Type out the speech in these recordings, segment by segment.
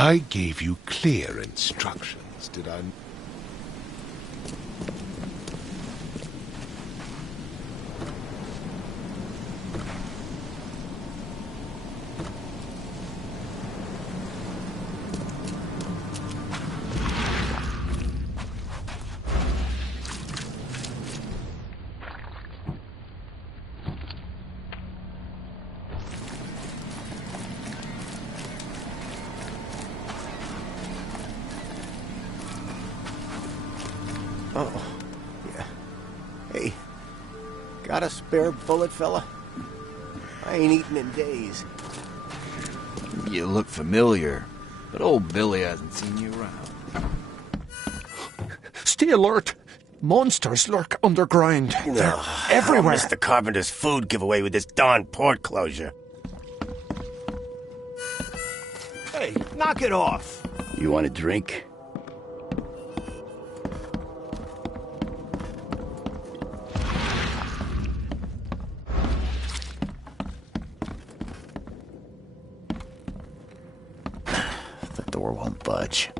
I gave you clear instructions, did I? Oh, yeah. Hey, got a spare bullet, fella? I ain't eaten in days. You look familiar, but old Billy hasn't seen you around. Stay alert! Monsters lurk underground. They're everywhere. Mr. Carpenter's food giveaway with this darn port closure. Hey, knock it off. You want a drink? The door won't budge.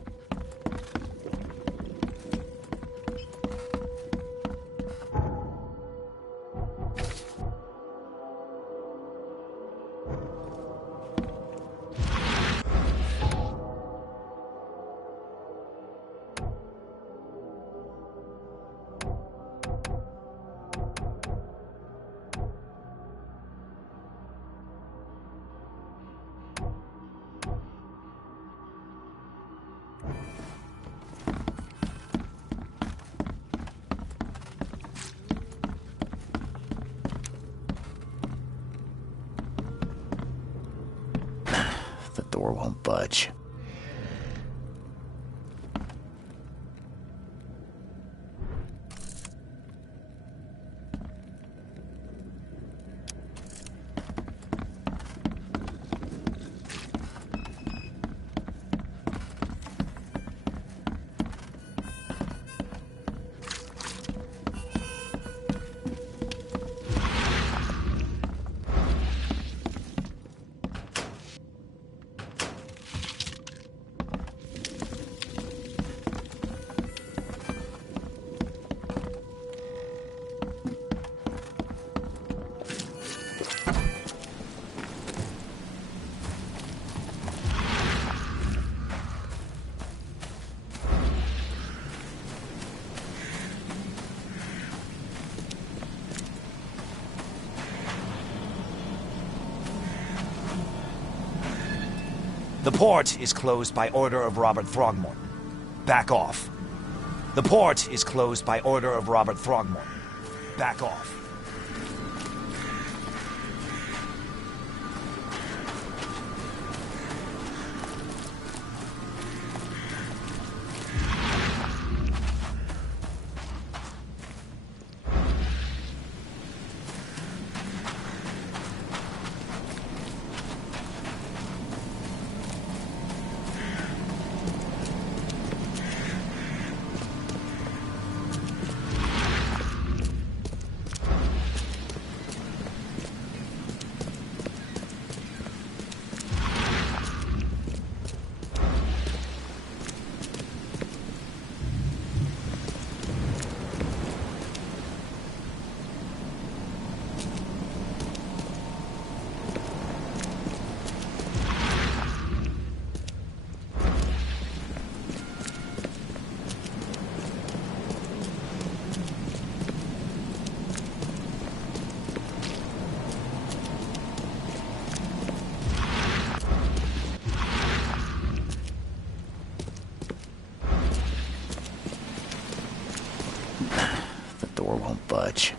The door won't budge. The port is closed by order of Robert Throgmorton. Back off. The port is closed by order of Robert Throgmorton. Back off. The door won't budge.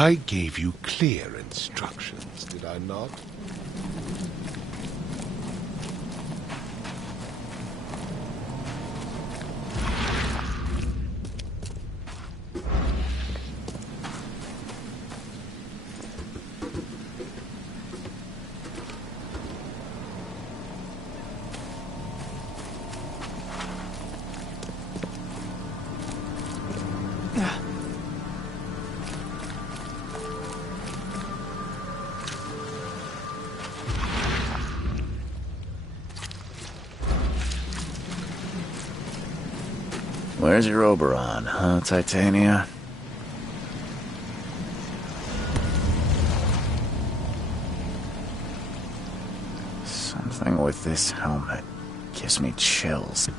I gave you clear instructions, did I not? Where's your Oberon, huh, Titania? Something with this helmet gives me chills.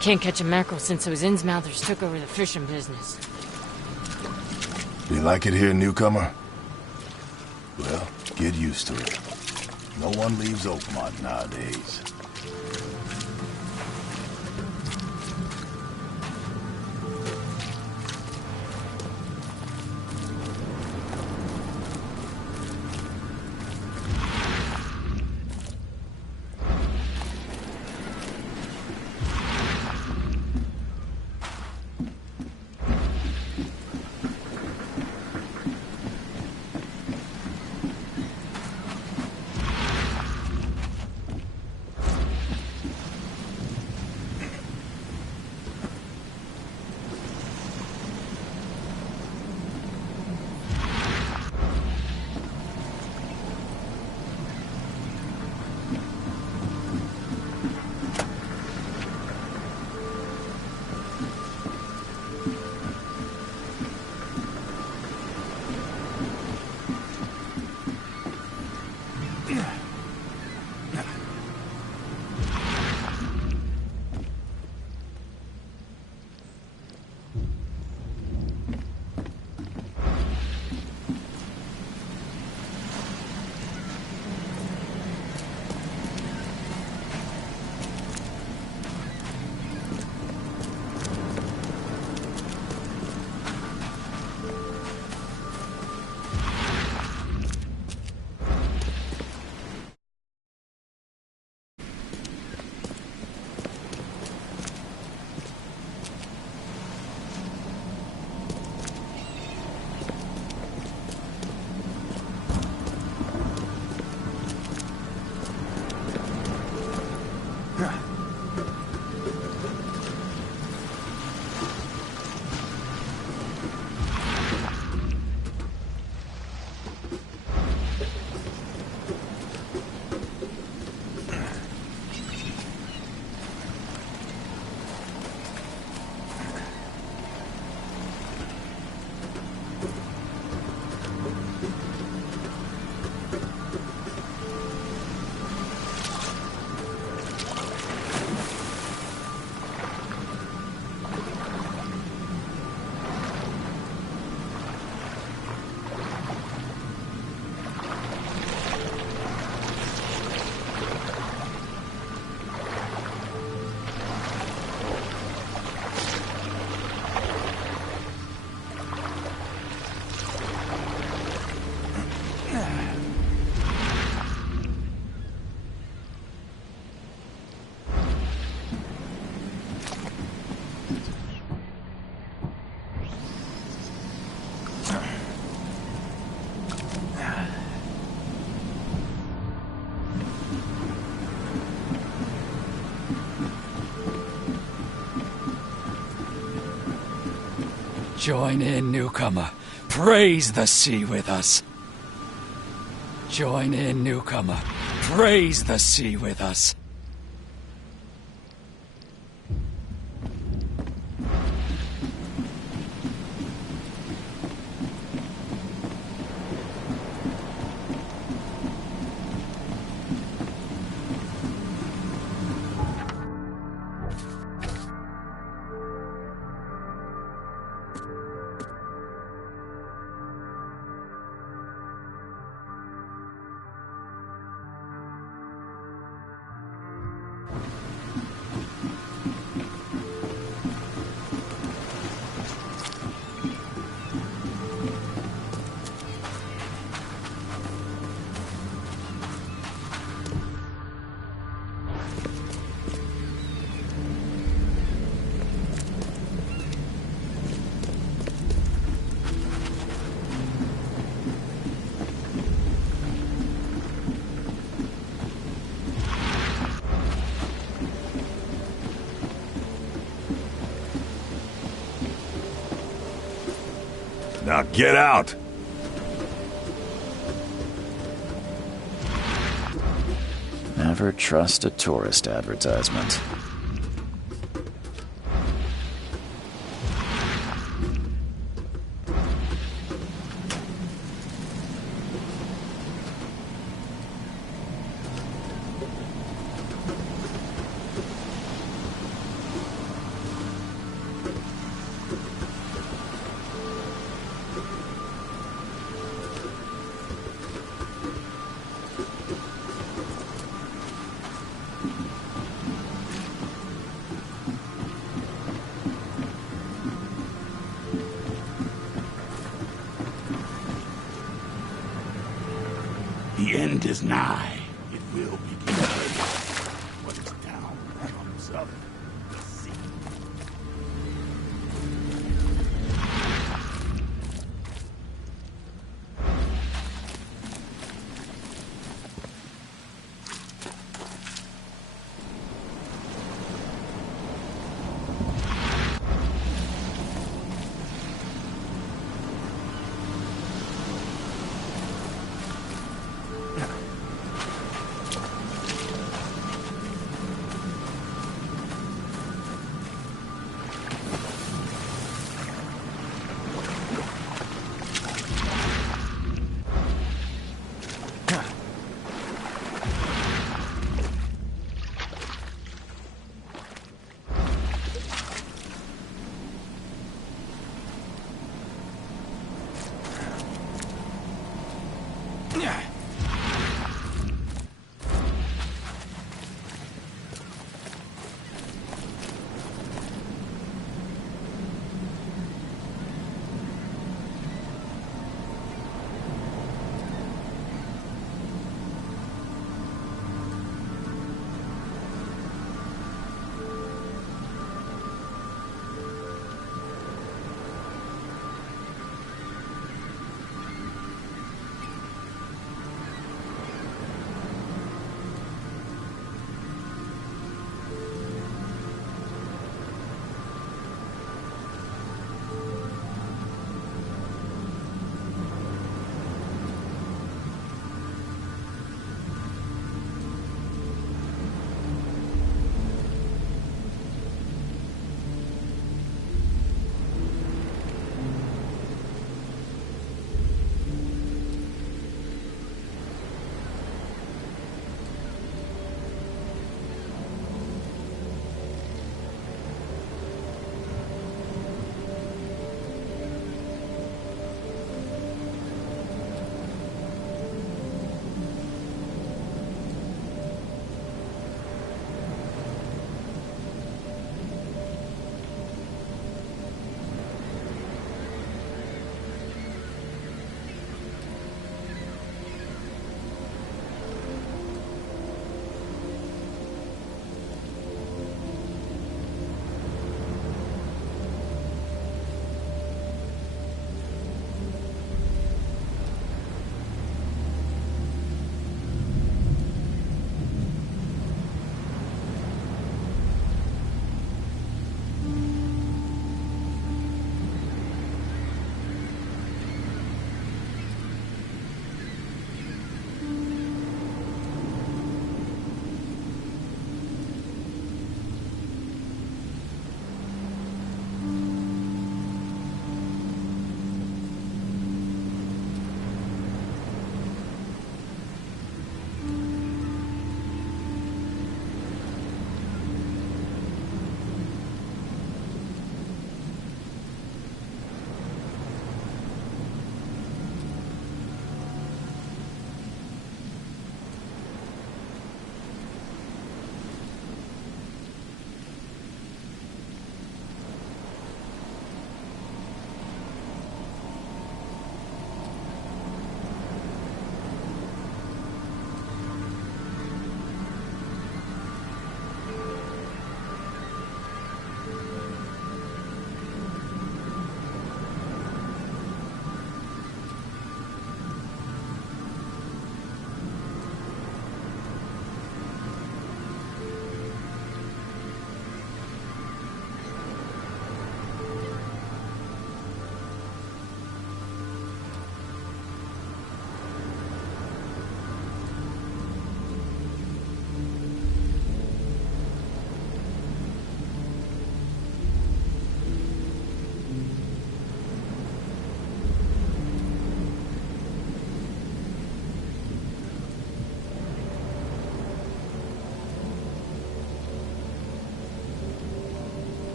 Can't catch a mackerel since those Innsmouthers took over the fishing business. You like it here, newcomer? Well, get used to it. No one leaves Oakmont nowadays. Join in, newcomer. Praise the sea with us. Join in, newcomer. Praise the sea with us. Now get out! Never trust a tourist advertisement. The end is nigh. It will begin. What is down comes up. The sea.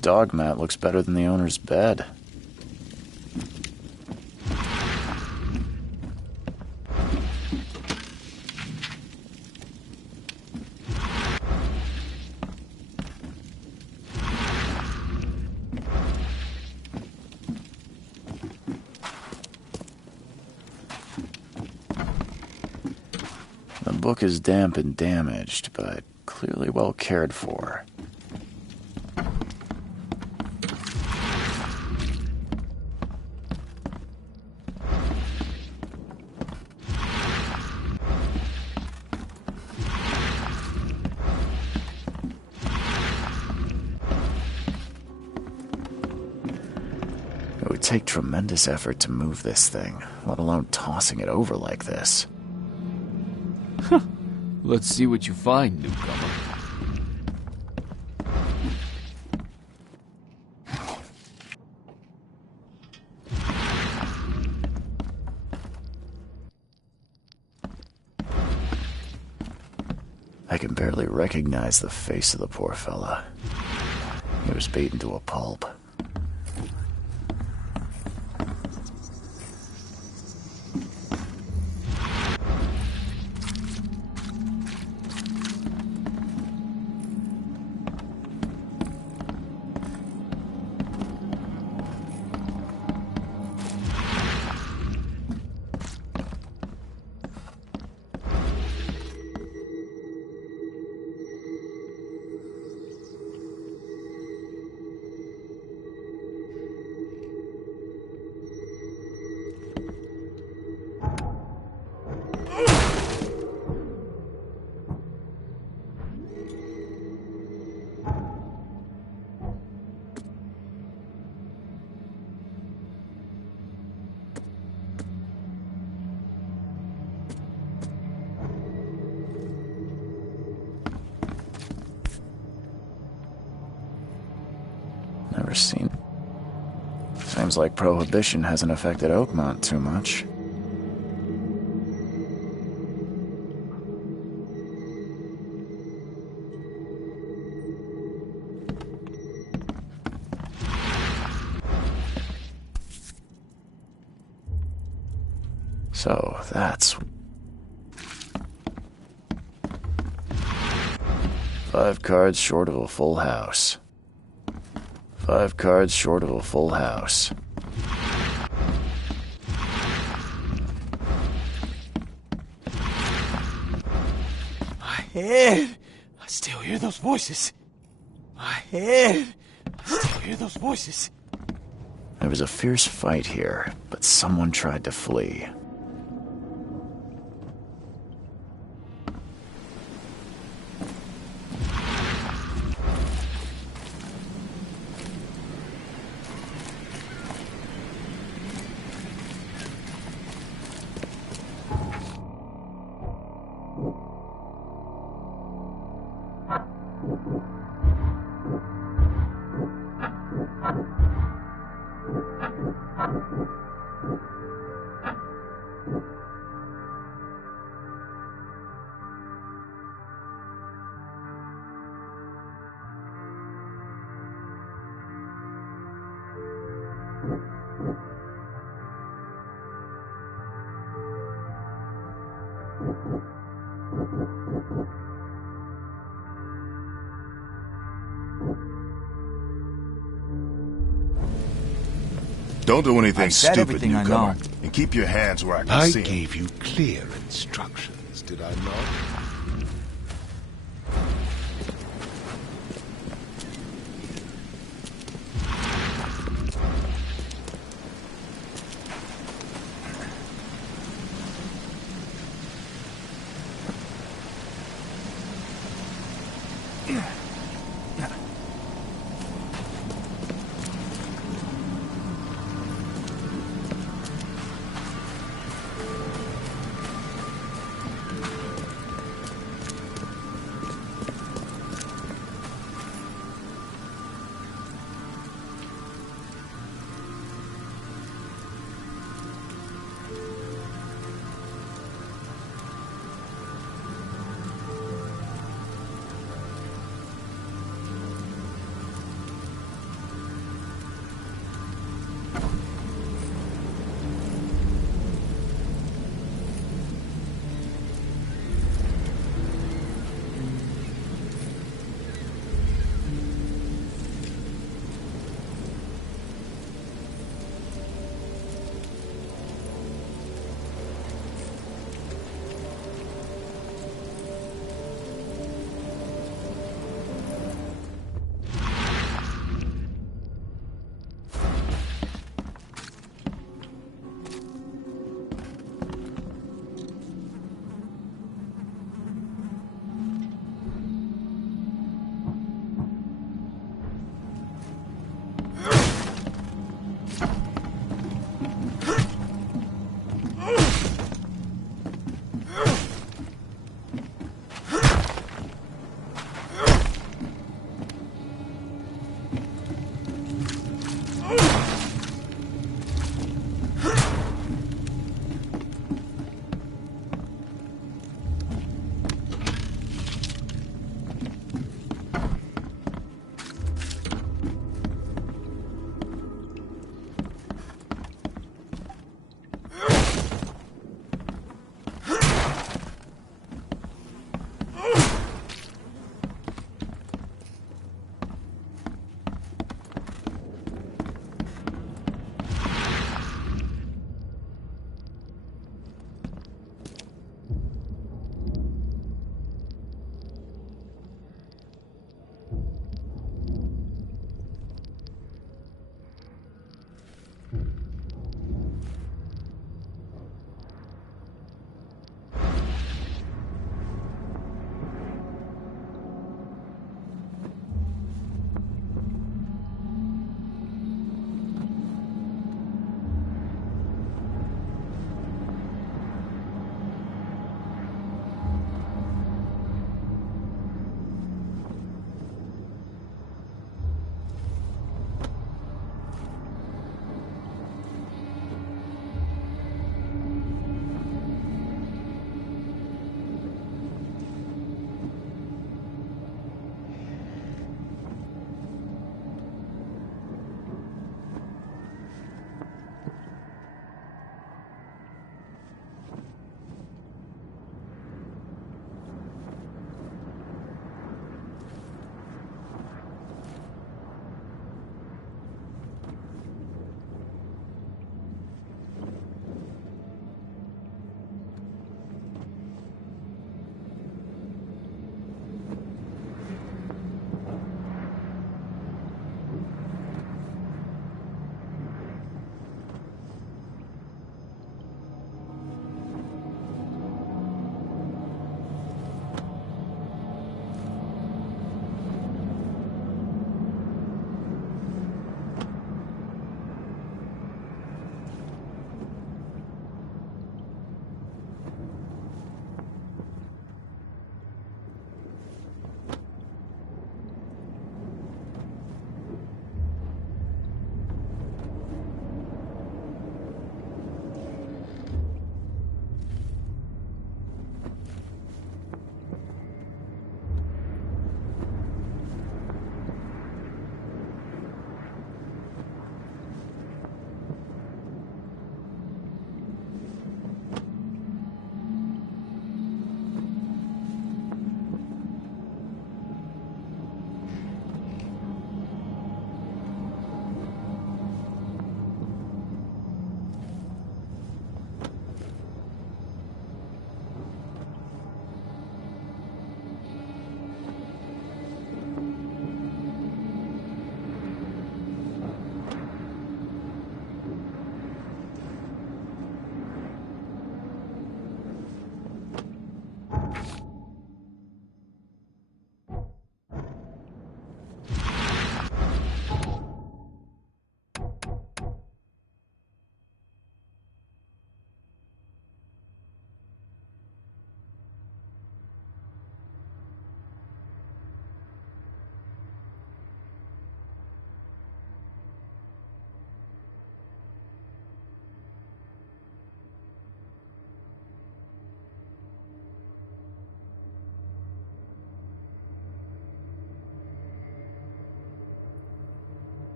dog mat looks better than the owner's bed. The book is damp and damaged, but clearly well cared for. It would take tremendous effort to move this thing, let alone tossing it over like this. Let's see what you find, newcomer. I can barely recognize the face of the poor fella. He was beaten to a pulp. Never seen. Seems like Prohibition hasn't affected Oakmont too much. So, that's... 5 cards short of a full house. 5 cards short of a full house. My head! I still hear those voices. My head! I still hear those voices. There was a fierce fight here, but someone tried to flee. Don't do anything I said stupid, everything I newcomer. know. And keep your hands where I can I see 'em. gave you clear instructions, did I not?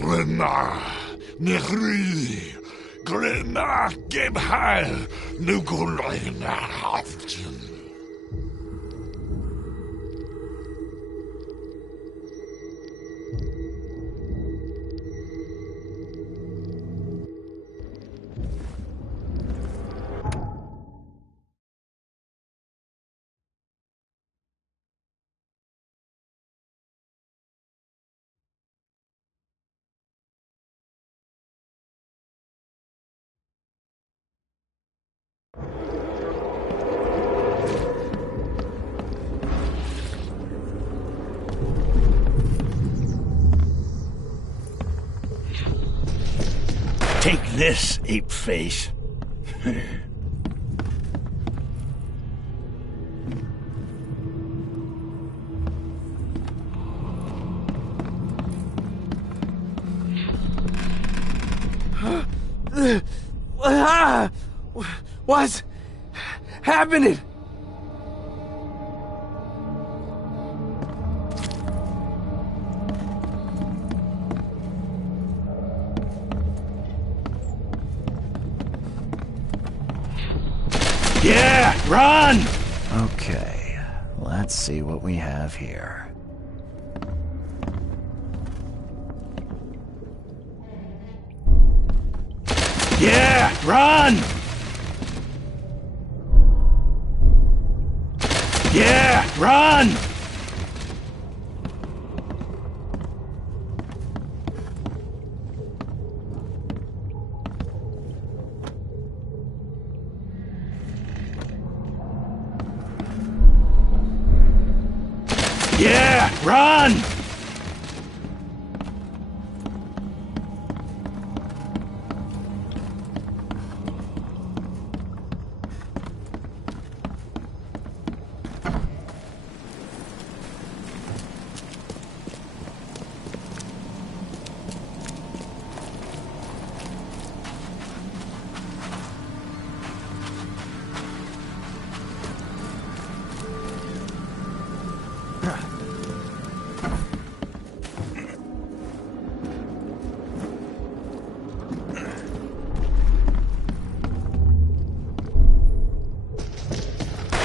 Glenna, Nehri, Glenna, Gebhal, Nukulina, Hafton. Take this, ape face. What's happening? Yeah, run! Okay, let's see what we have here. Yeah, run! Yeah, run! Yeah, run!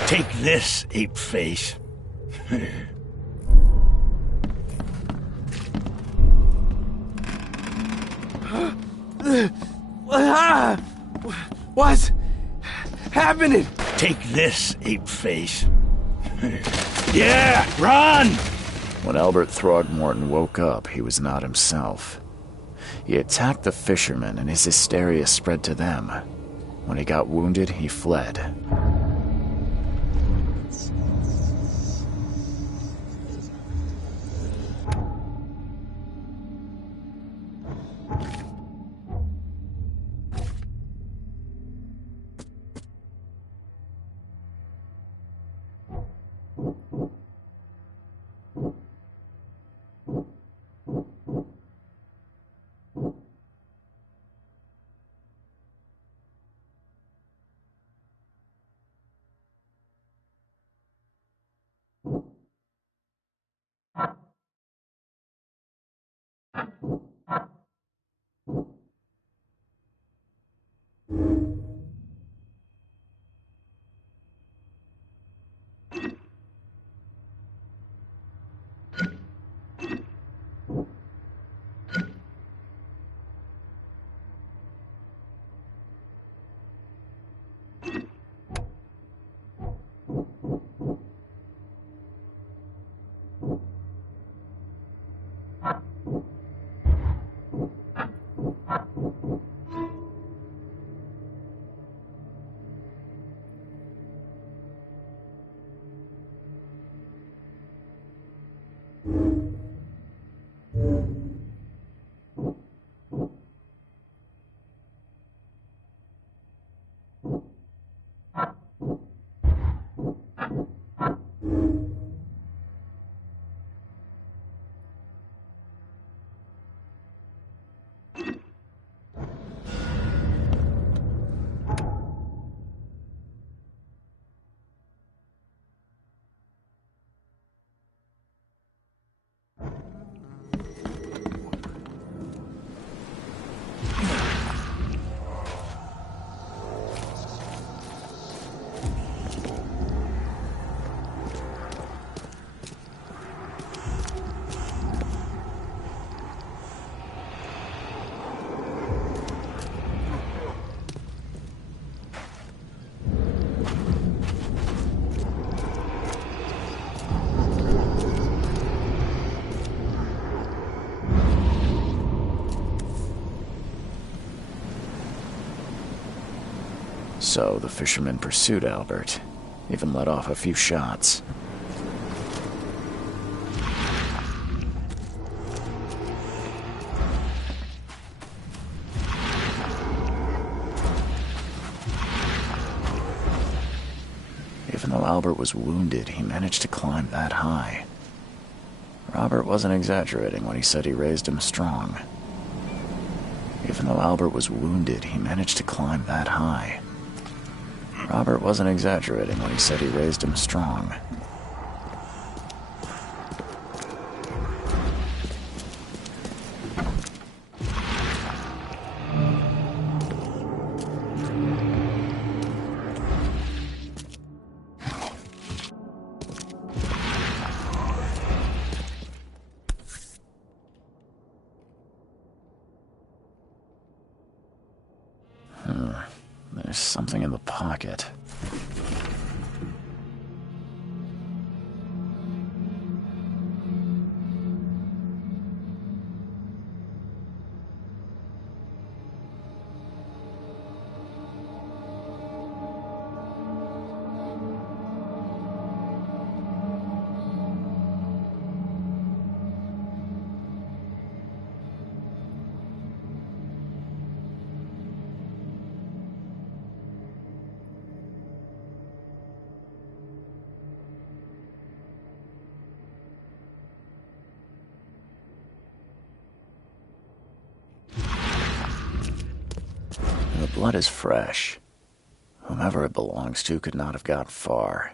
Take this, ape face. What's happening? Take this, ape face. Yeah, run! When Albert Throgmorton woke up, he was not himself. He attacked the fishermen, and his hysteria spread to them. When he got wounded, he fled. So the fisherman pursued Albert, even let off a few shots. Even though Albert was wounded, he managed to climb that high. Robert wasn't exaggerating when he said he raised him strong. Even though Albert was wounded, he managed to climb that high. Robert wasn't exaggerating when he said he raised him strong. There's something in the pocket. The blood is fresh. Whomever it belongs to could not have got far.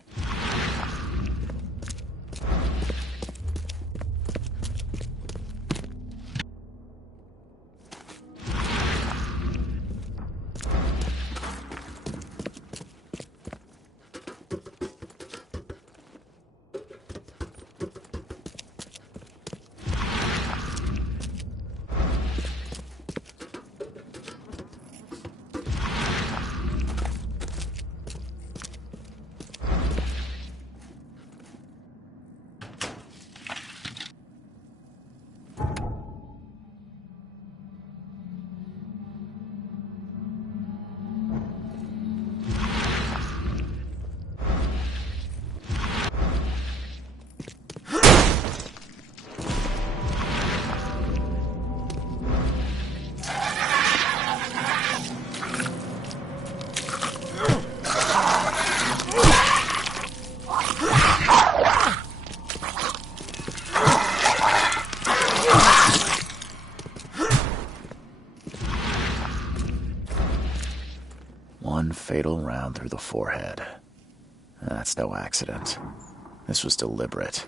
One fatal round through the forehead. That's no accident. This was deliberate.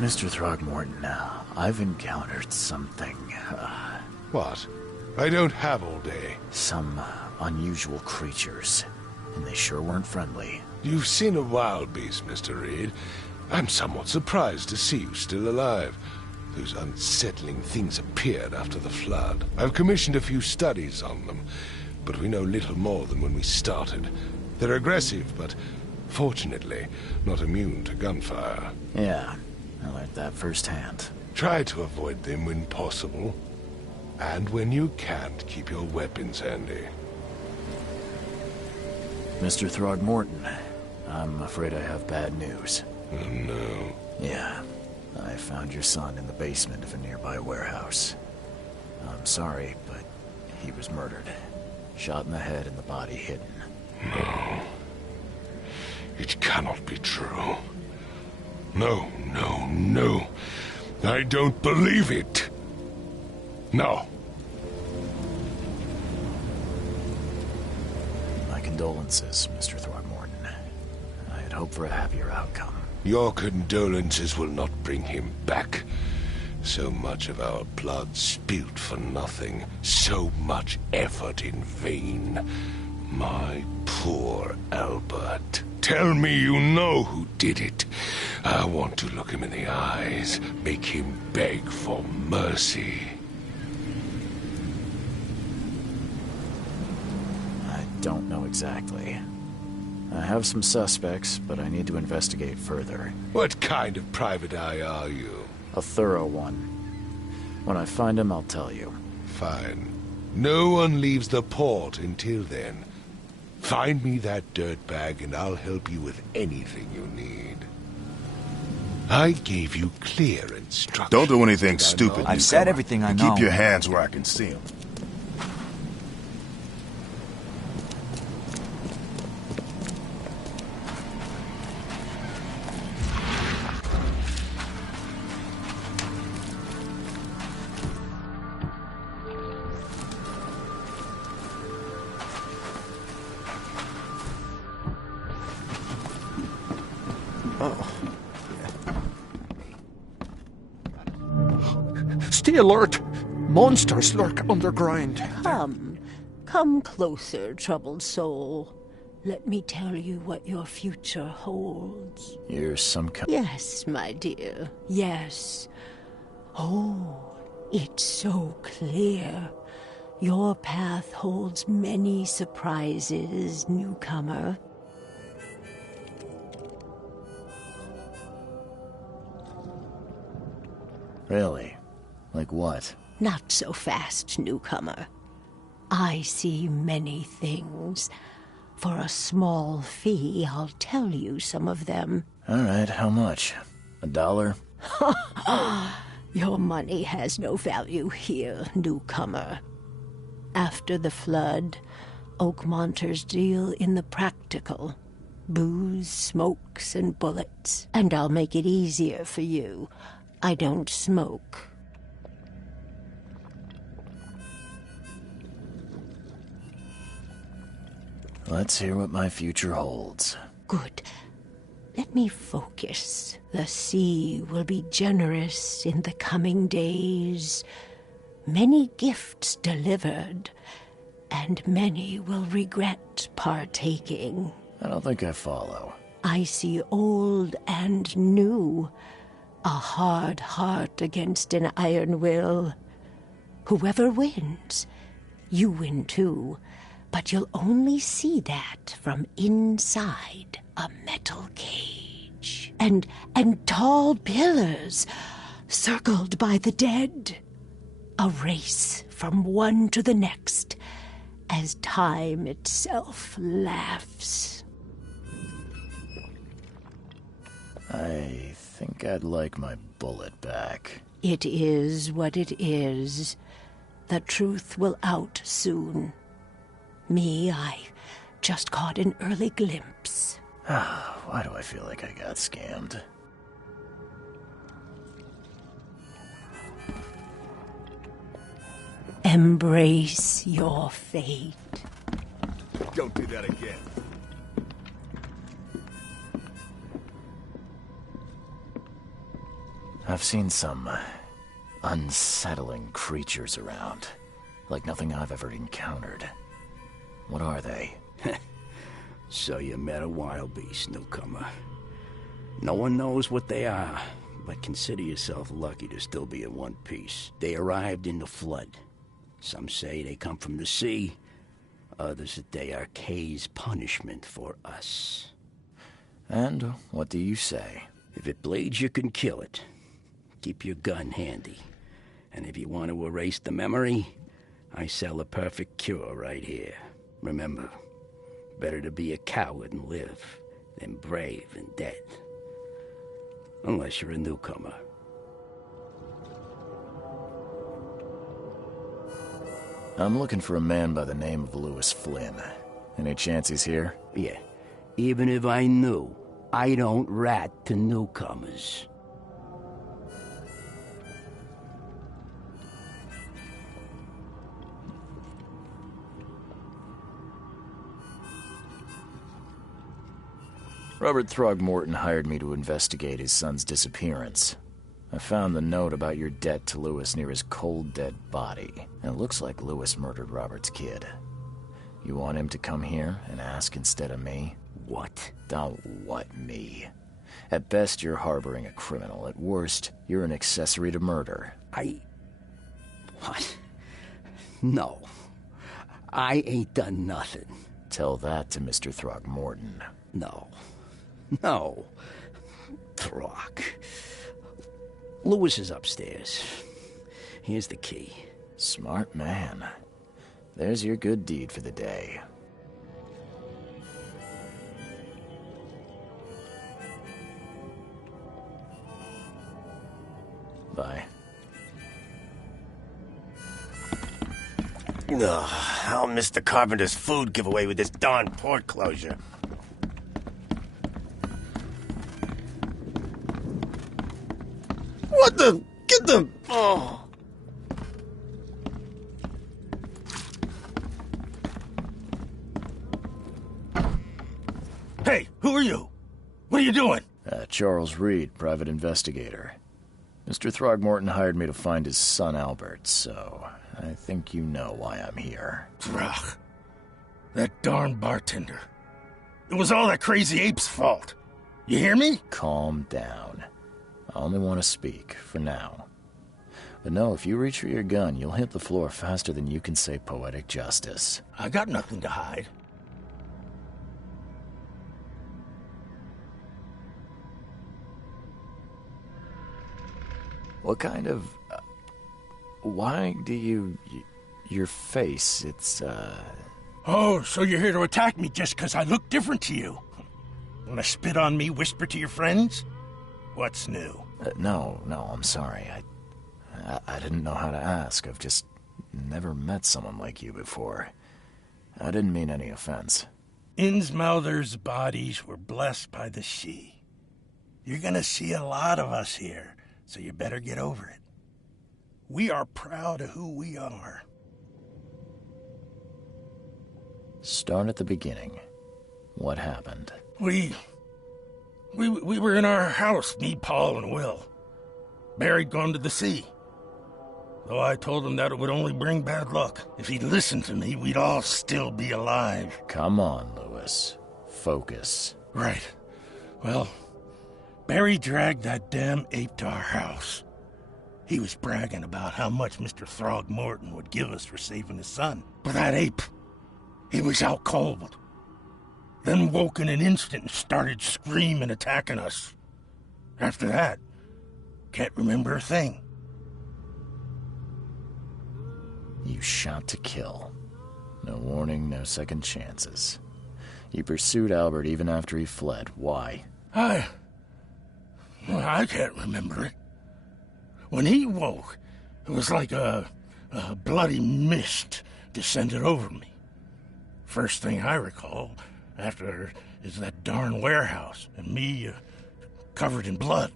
Mr. Throgmorton, I've encountered something. What? I don't have all day. Some unusual creatures. And they sure weren't friendly. You've seen a wild beast, Mr. Reed. I'm somewhat surprised to see you still alive. Those unsettling things appeared after the flood. I've commissioned a few studies on them, but we know little more than when we started. They're aggressive, but fortunately not immune to gunfire. Yeah, I learned that firsthand. Try to avoid them when possible. And when you can't, keep your weapons handy. Mr. Throgmorton, I'm afraid I have bad news. Oh, no. Yeah, I found your son in the basement of a nearby warehouse. I'm sorry, but he was murdered. Shot in the head and the body hidden. No. It cannot be true. No, no, no. I don't believe it. No. My condolences, Mr. Throgmorton. I had hoped for a happier outcome. Your condolences will not bring him back. So much of our blood spilt for nothing. So much effort in vain. My poor Albert. Tell me you know who did it. I want to look him in the eyes. Make him beg for mercy. I don't know exactly. I have some suspects, but I need to investigate further. What kind of private eye are you? A thorough one. When I find him, I'll tell you. Fine. No one leaves the port until then. Find me that dirtbag and I'll help you with anything you need. I gave you clear instructions. Don't do anything did I stupid. not? I've said everything I And know. keep your hands where I can see them. Stay alert! Monsters lurk underground. Come closer, troubled soul. Let me tell you what your future holds. You're some kind... Yes, my dear, yes. Oh, it's so clear. Your path holds many surprises, newcomer. Really? Like what? Not so fast, newcomer. I see many things. For a small fee, I'll tell you some of them. All right, how much? $1? Your money has no value here, newcomer. After the flood, Oakmonters deal in the practical. Booze, smokes, and bullets. And I'll make it easier for you. I don't smoke. Let's hear what my future holds. Good. Let me focus. The sea will be generous in the coming days. Many gifts delivered, and many will regret partaking. I don't think I follow. I see old and new. A hard heart against an iron will. Whoever wins, you win too. But you'll only see that from inside a metal cage. And tall pillars, circled by the dead. A race from one to the next, as time itself laughs. I think I'd like my bullet back. It is what it is. The truth will out soon. Me, I just caught an early glimpse. Why do I feel like I got scammed? Embrace your fate. Don't do that again. I've seen some unsettling creatures around. Like nothing I've ever encountered. What are they? So you met a wild beast, newcomer. No one knows what they are, but consider yourself lucky to still be in one piece. They arrived in the flood. Some say they come from the sea. Others that they are Kay's punishment for us. And what do you say? If it bleeds, you can kill it. Keep your gun handy. And if you want to erase the memory, I sell a perfect cure right here. Remember, better to be a coward and live than brave and dead. Unless you're a newcomer. I'm looking for a man by the name of Lewis Flynn. Any chance he's here? Yeah. Even if I knew, I don't rat to newcomers. Robert Throgmorton hired me to investigate his son's disappearance. I found the note about your debt to Lewis near his cold, dead body. And it looks like Lewis murdered Robert's kid. You want him to come here and ask instead of me? What? Don't what me. At best, you're harboring a criminal. At worst, you're an accessory to murder. What? No. I ain't done nothing. Tell that to Mr. Throgmorton. No. Throg. Lewis is upstairs. Here's the key. Smart man. There's your good deed for the day. Bye. Ugh, I'll miss the carpenter's food giveaway with this darn port closure. What the? Get the... Oh. Hey, who are you? What are you doing? Charles Reed, private investigator. Mr. Throgmorton hired me to find his son Albert, so I think you know why I'm here. Throg. That darn bartender. It was all that crazy ape's fault. You hear me? Calm down. I only want to speak, for now. But no, if you reach for your gun, you'll hit the floor faster than you can say poetic justice. I got nothing to hide. What kind of... why do you... your face, it's, Oh, so you're here to attack me just because I look different to you? Wanna spit on me, whisper to your friends? What's new? No, I'm sorry. I didn't know how to ask. I've just never met someone like you before. I didn't mean any offense. Innsmouther's bodies were blessed by the sea. You're gonna see a lot of us here, so you better get over it. We are proud of who we are. Start at the beginning. What happened? We were in our house, me, Paul, and Will. Barry'd gone to the sea. Though I told him that it would only bring bad luck. If he'd listened to me, we'd all still be alive. Come on, Lewis. Focus. Right. Well, Barry dragged that damn ape to our house. He was bragging about how much Mr. Throgmorton would give us for saving his son. But that ape, he was out cold. Then woke in an instant and started screaming, attacking us. After that, can't remember a thing. You shot to kill. No warning, no second chances. You pursued Albert even after he fled. Why? I can't remember it. When he woke, it was like a bloody mist descended over me. First thing I recall after is that darn warehouse and me covered in blood.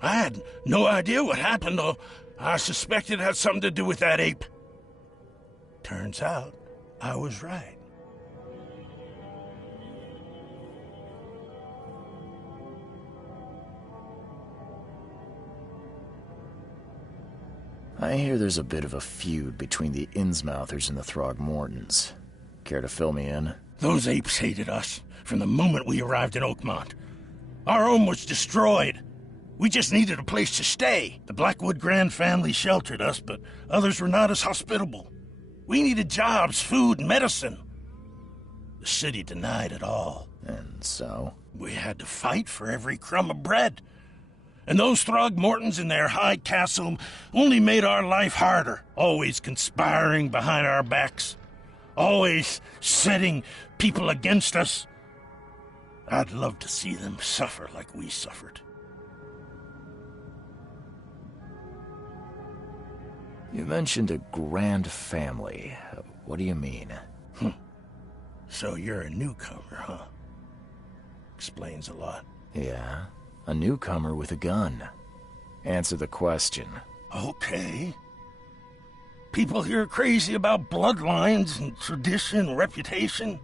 I had no idea what happened, though I suspected it had something to do with that ape. Turns out I was right. I hear there's a bit of a feud between the Innsmouthers and the Throgmortons. Care to fill me in? Those apes hated us from the moment we arrived in Oakmont. Our home was destroyed. We just needed a place to stay. The Blackwood Grand family sheltered us, but others were not as hospitable. We needed jobs, food, and medicine. The city denied it all. And so? We had to fight for every crumb of bread. And those Throgmortons in their high castle only made our life harder, always conspiring behind our backs, always setting people against us. I'd love to see them suffer like we suffered. You mentioned a grand family. What do you mean? So you're a newcomer, huh? Explains a lot. Yeah, a newcomer with a gun. Answer the question. Okay. People here are crazy about bloodlines and tradition and reputation.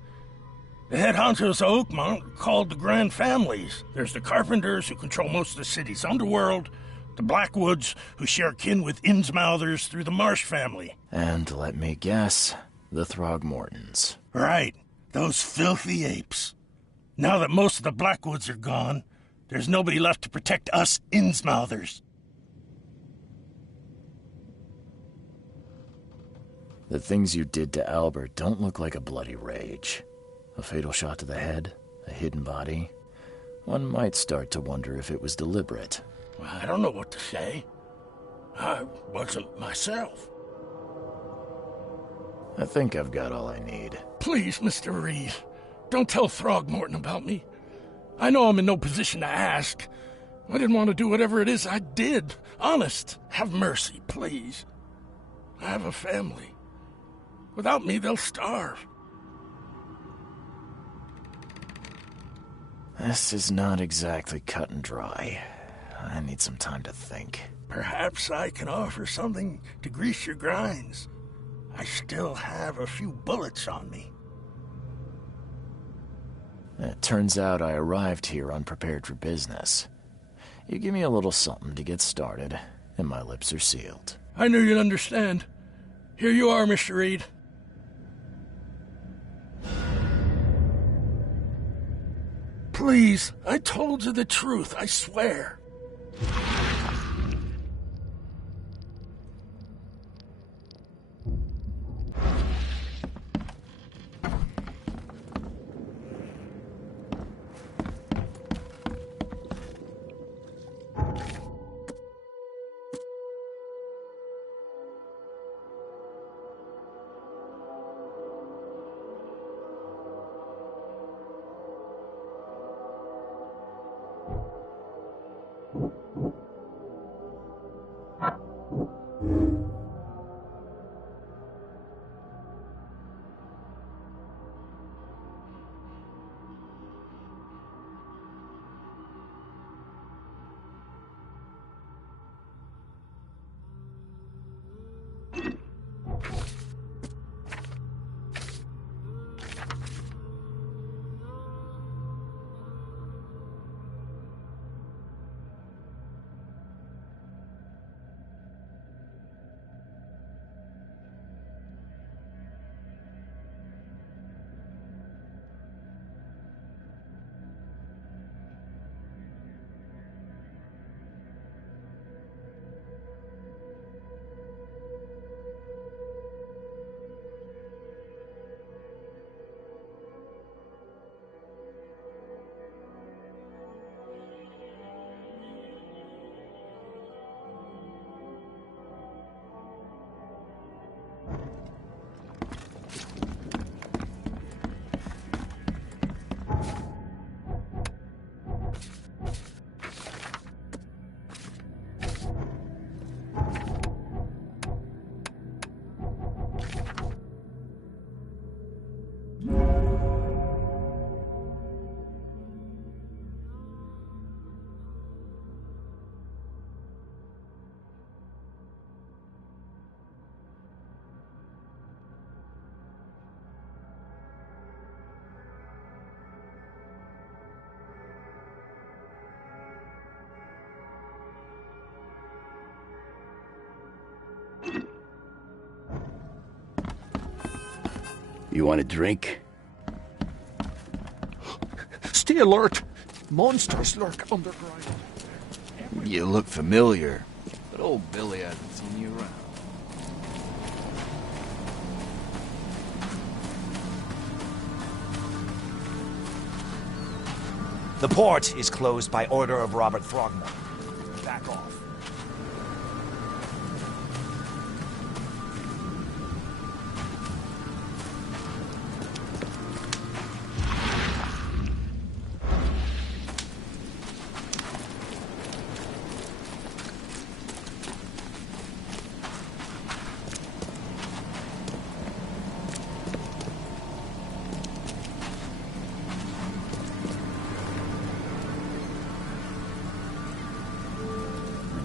The head honchos of Oakmont are called the Grand Families. There's the Carpenters, who control most of the city's underworld, the Blackwoods, who share kin with Innsmouthers through the Marsh family. And let me guess, the Throgmortons. Right, those filthy apes. Now that most of the Blackwoods are gone, there's nobody left to protect us Innsmouthers. The things you did to Albert don't look like a bloody rage. A fatal shot to the head, a hidden body. One might start to wonder if it was deliberate. Well, I don't know what to say. I wasn't myself. I think I've got all I need. Please, Mr. Reed, don't tell Throgmorton about me. I know I'm in no position to ask. I didn't want to do whatever it is I did. Honest, have mercy, please. I have a family. Without me, they'll starve. This is not exactly cut and dry. I need some time to think. Perhaps I can offer something to grease your grinds. I still have a few bullets on me. It turns out I arrived here unprepared for business. You give me a little something to get started, and my lips are sealed. I knew you'd understand. Here you are, Mr. Reed. Please, I told you the truth, I swear. You want a drink? Safety alert! Monsters lurk underground. You look familiar, but old Billy hasn't seen you around. The port is closed by order of Robert Throgmorton. Back off.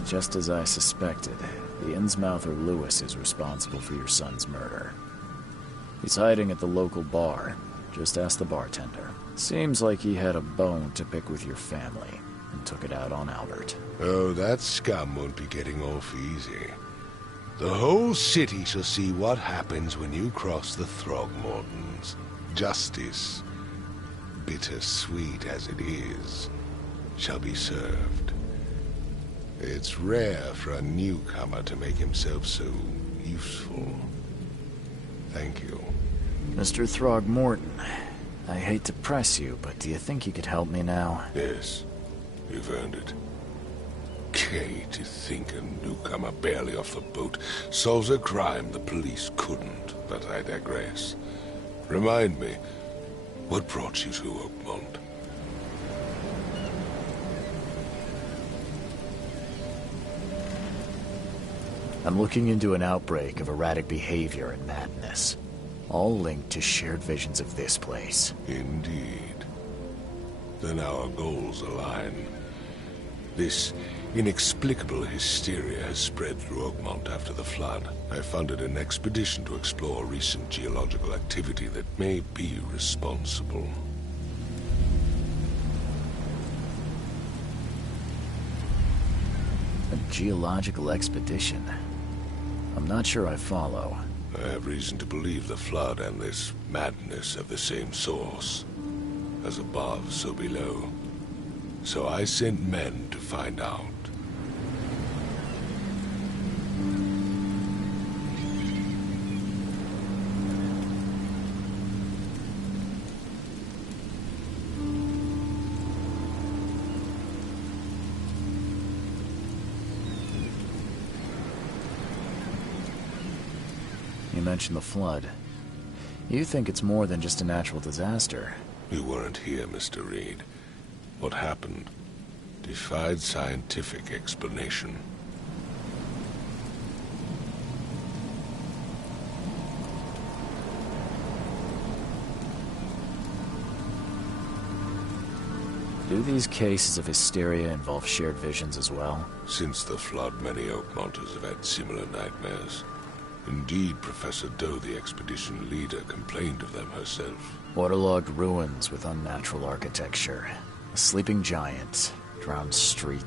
Just as I suspected, the Innsmouther Lewis is responsible for your son's murder. He's hiding at the local bar. Just ask the bartender. Seems like he had a bone to pick with your family, and took it out on Albert. Oh, that scum won't be getting off easy. The whole city shall see what happens when you cross the Throgmortons. Justice, bittersweet as it is, shall be served. It's rare for a newcomer to make himself so useful. Thank you. Mr. Throgmorton, I hate to press you, but do you think you could help me now? Yes, you've earned it. Kay, to think a newcomer barely off the boat solves a crime the police couldn't, but I digress. Remind me, what brought you to Oakmont? I'm looking into an outbreak of erratic behavior and madness, all linked to shared visions of this place. Indeed. Then our goals align. This inexplicable hysteria has spread through Oakmont after the flood. I funded an expedition to explore recent geological activity that may be responsible. A geological expedition? I'm not sure I follow. I have reason to believe the flood and this madness have the same source. As above, so below. So I sent men to find out. You mentioned the flood. You think it's more than just a natural disaster. You weren't here, Mr. Reed. What happened defied scientific explanation. Do these cases of hysteria involve shared visions as well? Since the flood, many Oakmonters have had similar nightmares. Indeed, Professor Doe, the expedition leader, complained of them herself. Waterlogged ruins with unnatural architecture. A sleeping giant. Drowned streets.